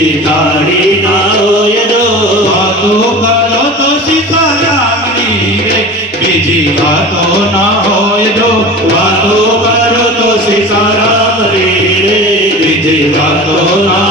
બીજી તારી ના હોય જો વાતો કરો તો સીતારામની રે બીજી વાતો ના હોય જો વાતો કરો તો સીતારામ રે બીજી વાતો ના